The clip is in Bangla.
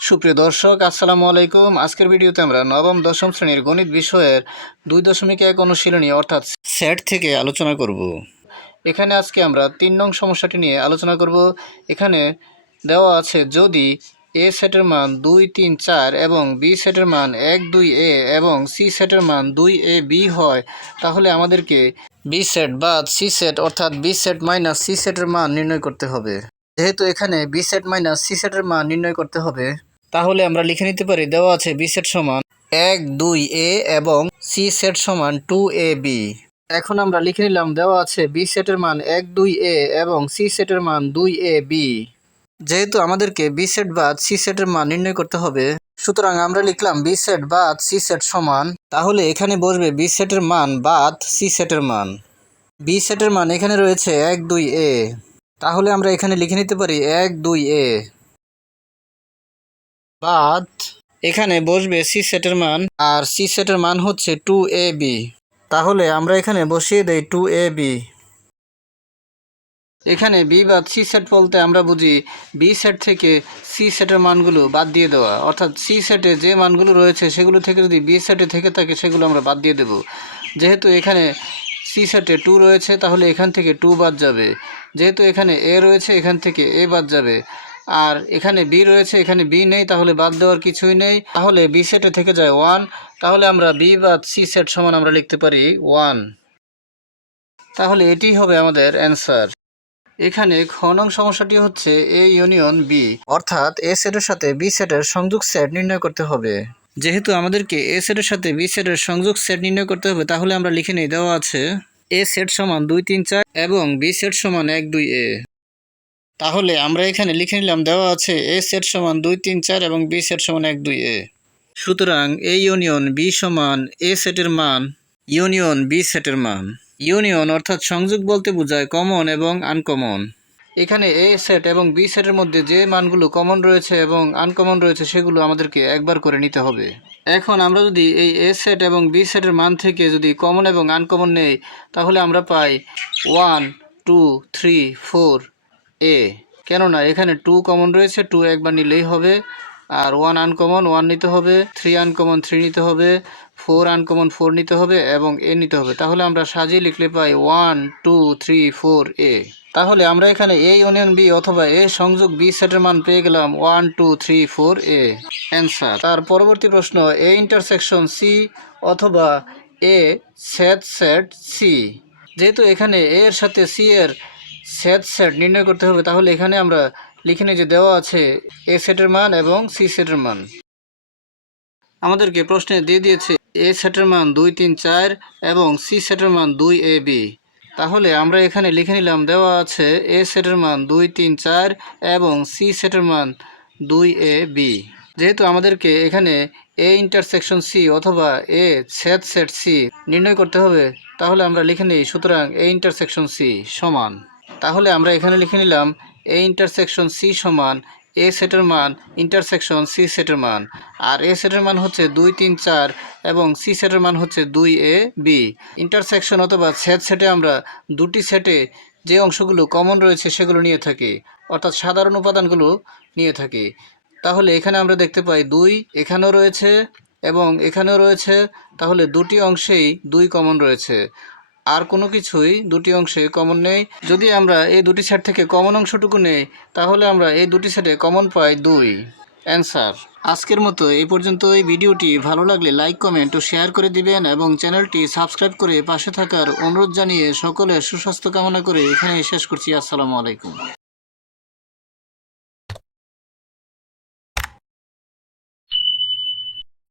সুপ্রিয় দর্শক, আসসালামু আলাইকুম। আজকের ভিডিওতে আমরা নবম দশম শ্রেণীর গণিত বিষয়ের 2.1 অনুশীলনী অর্থাৎ সেট থেকে আলোচনা করব। এখানে আজকে আমরা 3 নং সমস্যাটি নিয়ে আলোচনা করব। এখানে দেওয়া আছে যদি এ সেটের মান 2, 3, 4 এবং বি সেটের মান 1, 2, a এবং সি সেটের মান 2, a, b হয়, তাহলে আমাদেরকে বি সেট বাদ সি সেট অর্থাৎ বি সেট মাইনাস সি সেটের মান নির্ণয় করতে হবে। যেহেতু এখানে বি সেট মাইনাস সি সেটের মান নির্ণয় করতে হবে, তাহলে আমরা লিখে নিতে পারি দেওয়া আছে বি সেট সমান 1, 2, a এবং সি সেট সমান 2, a, b। এখন আমরা লিখে নিলাম দেওয়া আছে বি সেটের মান 1, 2, a এবং সি সেটের মান 2, a, b। যেহেতু আমাদেরকে বি সেট বাদ সি সেটের মান নির্ণয় করতে হবে, সুতরাং আমরা লিখলাম বি সেট বাদ সি সেট সমান, তাহলে এখানে বসবে বি সেটের মান বাদ সি সেটের মান। বি সেটের মান এখানে রয়েছে 1, 2, a, তাহলে আমরা এখানে লিখে নিতে পারি 1, 2, a বাদ এখানে বসবে সি সেটের মান, আর সি সেটের মান হচ্ছে 2, a, b। তাহলে আমরা এখানে বসিয়ে দেই 2, a, b। এখানে বি বাদ সি সেট বলতে আমরা বুঝি বি সেট থেকে সি সেটের মানগুলো বাদ দিয়ে দেওয়া, অর্থাৎ সি সেটে যে মানগুলো রয়েছে সেগুলো থেকে যদি বি সেটে থেকে থাকে সেগুলো আমরা বাদ দিয়ে দেব। যেহেতু এখানে সি সেটে 2 রয়েছে, তাহলে এখান থেকে 2 বাদ যাবে। যেহেতু এখানে এ রয়েছে, এখান থেকে এ বাদ যাবে। আর এখানে বি রয়েছে, এখানে বি নেই, তাহলে বাদ দেওয়ার কিছুই নেই। তাহলে বি সেটে থেকে যায় 1। তাহলে আমরা বি বাদ সি সেট সমান আমরা লিখতে পারি 1। তাহলে এটি হবে আমাদের অ্যান্সার। এখানে খ নং সমস্যাটি হচ্ছে এ ইউনিয়ন বি, অর্থাৎ এ সেটের সাথে বি সেটের সংযোগ সেট নির্ণয় করতে হবে। যেহেতু আমাদেরকে এ সেটের সাথে বি সেটের সংযোগ সেট নির্ণয় করতে হবে, তাহলে আমরা লিখে নিই দেওয়া আছে এ সেট সমান 2, 3, 4 এবং বি সেট সমান 1, 2, a। তাহলে আমরা এখানে লিখে নিলাম দেওয়া আছে এ সেট সমান 2, 3, 4 এবং বি সেট সমান 1, 2, a। সুতরাং এ ইউনিয়ন বি সমান এ সেটের মান ইউনিয়ন বি সেটের মান। ইউনিয়ন অর্থাৎ সংযোগ বলতে বোঝায় কমন এবং আনকমন। এখানে এ সেট এবং বি সেটের মধ্যে যে মানগুলো কমন রয়েছে এবং আনকমন রয়েছে সেগুলো আমাদেরকে একবার করে নিতে হবে। এখন আমরা যদি এই এ সেট এবং বি সেটের মান থেকে যদি কমন এবং আনকমন নেই, তাহলে আমরা পাই 1, 2, 3, 4 a। কেননা এখানে 2 কমন রয়েছে, 2 একবার নিলেই হবে। আর 1 আনকমন 1 নিতে হবে, 3 আনকমন 3 নিতে হবে, 4 আনকমন 4 নিতে হবে এবং a নিতে হবে। তাহলে আমরা সাজিয়ে লিখলে পাই 1, 2, 3, 4 a। তাহলে আমরা এখানে এ ইউনিয়ন বি অথবা এ সংযোগ বি সেটের মান পেয়ে গেলাম 1, 2, 3, 4 a অ্যান্সার। তার পরবর্তী প্রশ্ন এ ইন্টারসেকশন সি অথবা এ সেট সেট সি। যেহেতু এখানে এ এর সাথে সি এর সেট সেট নির্ণয় করতে হবে, তাহলে এখানে আমরা লিখে নিই যে দেওয়া আছে এ সেটের মান এবং সি সেটের মান। আমাদেরকে প্রশ্নে দিয়ে দিয়েছে এ সেটের মান 2, 3, 4 এবং সি সেটের মান 2, a, b। তাহলে আমরা এখানে লিখে নিলাম দেওয়া আছে এ সেটের মান 2, 3, 4 এবং সি সেটের মান 2, a, b। যেহেতু আমাদেরকে এখানে এ ইন্টারসেকশন সি অথবা এ সেট সেট সি নির্ণয় করতে হবে, তাহলে আমরা লিখে নিই সুতরাং এ ইন্টারসেকশন সি সমান। তাহলে আমরা এখানে লিখে নিলাম এ ইন্টারসেকশন সি সমান এ সেটের মান ইন্টারসেকশন সি সেটের মান। আর এ সেটের মান হচ্ছে 2, 3, 4 এবং সি সেটের মান হচ্ছে 2, a, b। ইন্টারসেকশন অথবা সেট সেটে আমরা দুটি সেটে যে অংশগুলো কমন রয়েছে সেগুলো নিয়ে থাকি, অর্থাৎ সাধারণ উপাদানগুলো নিয়ে থাকি। তাহলে এখানে আমরা দেখতে পাই 2 এখানেও রয়েছে এবং এখানেও রয়েছে, তাহলে দুটি অংশেই 2 কমন রয়েছে। আর কোনো কিছুই দুটি অংশে কমন নেই। যদি আমরা এই দুটি সেট থেকে কমন অংশটুকু নেই, তাহলে আমরা এই দুটি সেটে কমন পাই 2 অ্যান্সার। আজকের মতো এই পর্যন্ত। এই ভিডিওটি ভালো লাগলে লাইক, কমেন্ট ও শেয়ার করে দিবেন এবং চ্যানেলটি সাবস্ক্রাইব করে পাশে থাকার অনুরোধ জানিয়ে সকলের সুস্বাস্থ্য কামনা করে এখানে শেষ করছি। আসসালামু আলাইকুম।